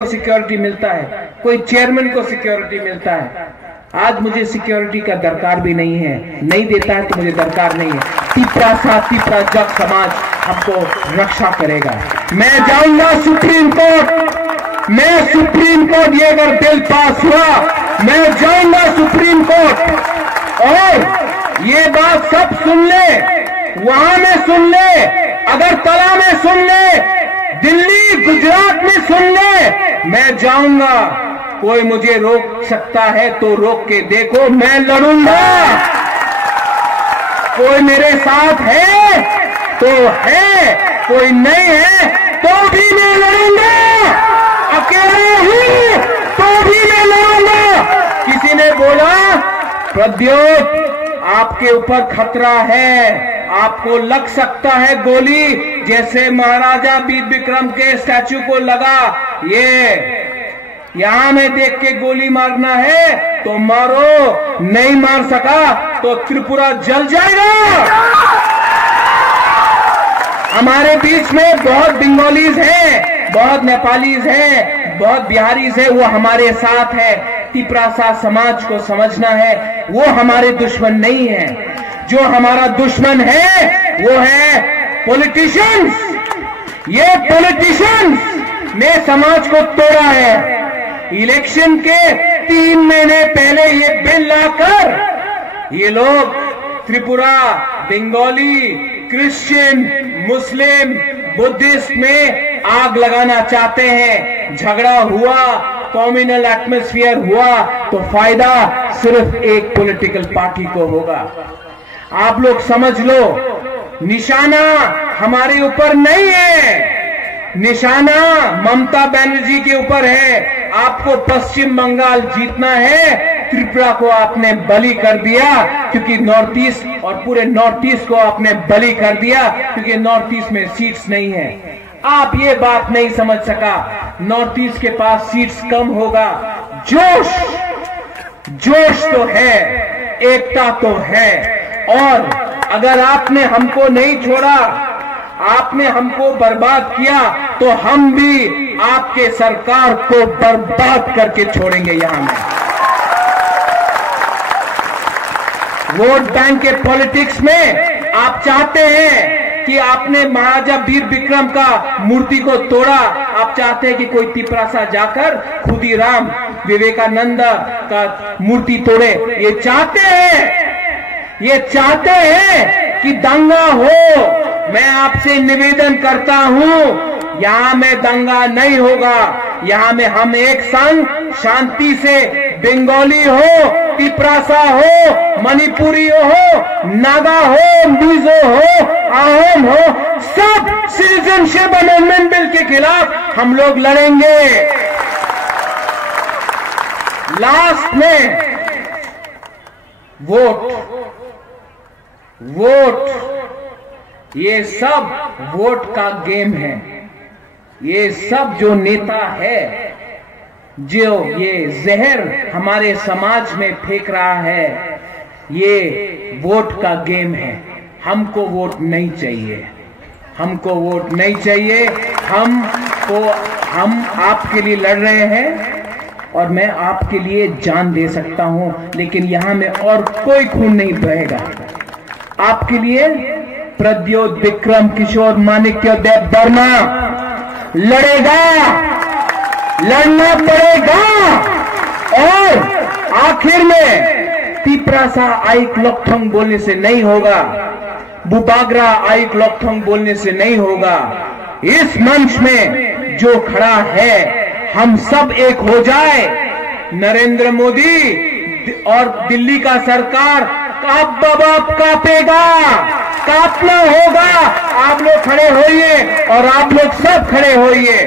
Security मिलता है, कोई चेयरमैन को सिक्योरिटी मिलता है। आज मुझे सिक्योरिटी का दरकार भी नहीं है, नहीं देता है तो मुझे दरकार नहीं है। तीपरा जग समाज हमको रक्षा करेगा। मैं जाऊंगा सुप्रीम कोर्ट, मैं सुप्रीम कोर्ट, ये अगर बिल पास हुआ मैं जाऊंगा सुप्रीम कोर्ट और ये बात सब सुन ले, वहां में सुन ले, अगरतला में सुन ले, दिल्ली गुजरात में सुन ले, मैं जाऊंगा। कोई मुझे रोक सकता है तो रोक के देखो, मैं लड़ूंगा। कोई मेरे साथ है तो है, कोई नहीं है तो भी मैं लड़ूंगा। अकेले हूं तो भी मैं लड़ूंगा। किसी ने बोला प्रद्योत आपके ऊपर खतरा है, आपको लग सकता है गोली, जैसे महाराजा वीर विक्रम के स्टैचू को लगा। ये यहां में देख के गोली मारना है तो मारो, नहीं मार सका तो त्रिपुरा जल जाएगा। हमारे बीच में बहुत बंगालीज हैं, बहुत नेपालीज हैं, बहुत बिहारीज हैं, वो हमारे साथ है। तिपरासा समाज को समझना है, वो हमारे दुश्मन नहीं है। जो हमारा दुश्मन है वो है पॉलिटिशियंस। ये पॉलिटिशियंस ने समाज को तोड़ा है। इलेक्शन के 3 महीने पहले ये बिल लाकर ये लोग त्रिपुरा, बंगाली, क्रिश्चियन, मुस्लिम, बुद्धिस्ट में आग लगाना चाहते हैं। झगड़ा हुआ, कम्युनल एटमॉस्फेयर हुआ तो फायदा सिर्फ एक पॉलिटिकल पार्टी को होगा। आप लोग समझ लो, निशाना हमारे ऊपर नहीं है, निशाना ममता बनर्जी के ऊपर है। आपको पश्चिम बंगाल जीतना है, त्रिपुरा को आपने बलि कर दिया क्योंकि नॉर्थ ईस्ट और पूरे नॉर्थ ईस्ट को आपने बलि कर दिया क्योंकि नॉर्थ ईस्ट में सीट्स नहीं है। आप ये बात नहीं समझ सका, नॉर्थ ईस्ट के पास सीट्स कम होगा। जोश तो है, एकता तो है। और अगर आपने हमको नहीं छोड़ा, आपने हमको बर्बाद किया तो हम भी आपके सरकार को बर्बाद करके छोड़ेंगे। यहां में वोट बैंक के पॉलिटिक्स में आप चाहते हैं कि आपने महाराजा वीर विक्रम का मूर्ति को तोड़ा, आप चाहते हैं कि कोई तिपरासा जाकर खुदीराम विवेकानंद का मूर्ति तोड़े। ये चाहते हैं कि दंगा हो। मैं आपसे निवेदन करता हूं, यहां में दंगा नहीं होगा। यहां में हम एक संग शांति से, बंगाली हो, तिपरासा हो, मणिपुरी हो, नागा हो, मिजो हो, आहम हो, सब सिटीजनशिप अमेंडमेंट बिल के खिलाफ हम लोग लड़ेंगे। लास्ट में वोट, ये सब वोट का गेम है। ये सब जो नेता है, जो ये जहर हमारे समाज में फेंक रहा है, ये वोट का गेम है। हमको वोट नहीं चाहिए, हमको वोट नहीं चाहिए। हम आपके लिए लड़ रहे हैं और मैं आपके लिए जान दे सकता हूं, लेकिन यहां में और कोई खून नहीं बहेगा। आपके लिए प्रद्योत विक्रम किशोर माणिक्य देव वर्मा लड़ेगा, लड़ना पड़ेगा। और आखिर में तिपरासा आइक लोकथोंग बोलने से नहीं होगा, बुबागरा आइक लोकथोंग बोलने से नहीं होगा। इस मंच में जो खड़ा है, हम सब एक हो जाए। नरेंद्र मोदी और दिल्ली का सरकार कांपेगा, कांपना होगा। आप लोग खड़े होइए और आप लोग सब खड़े होइए।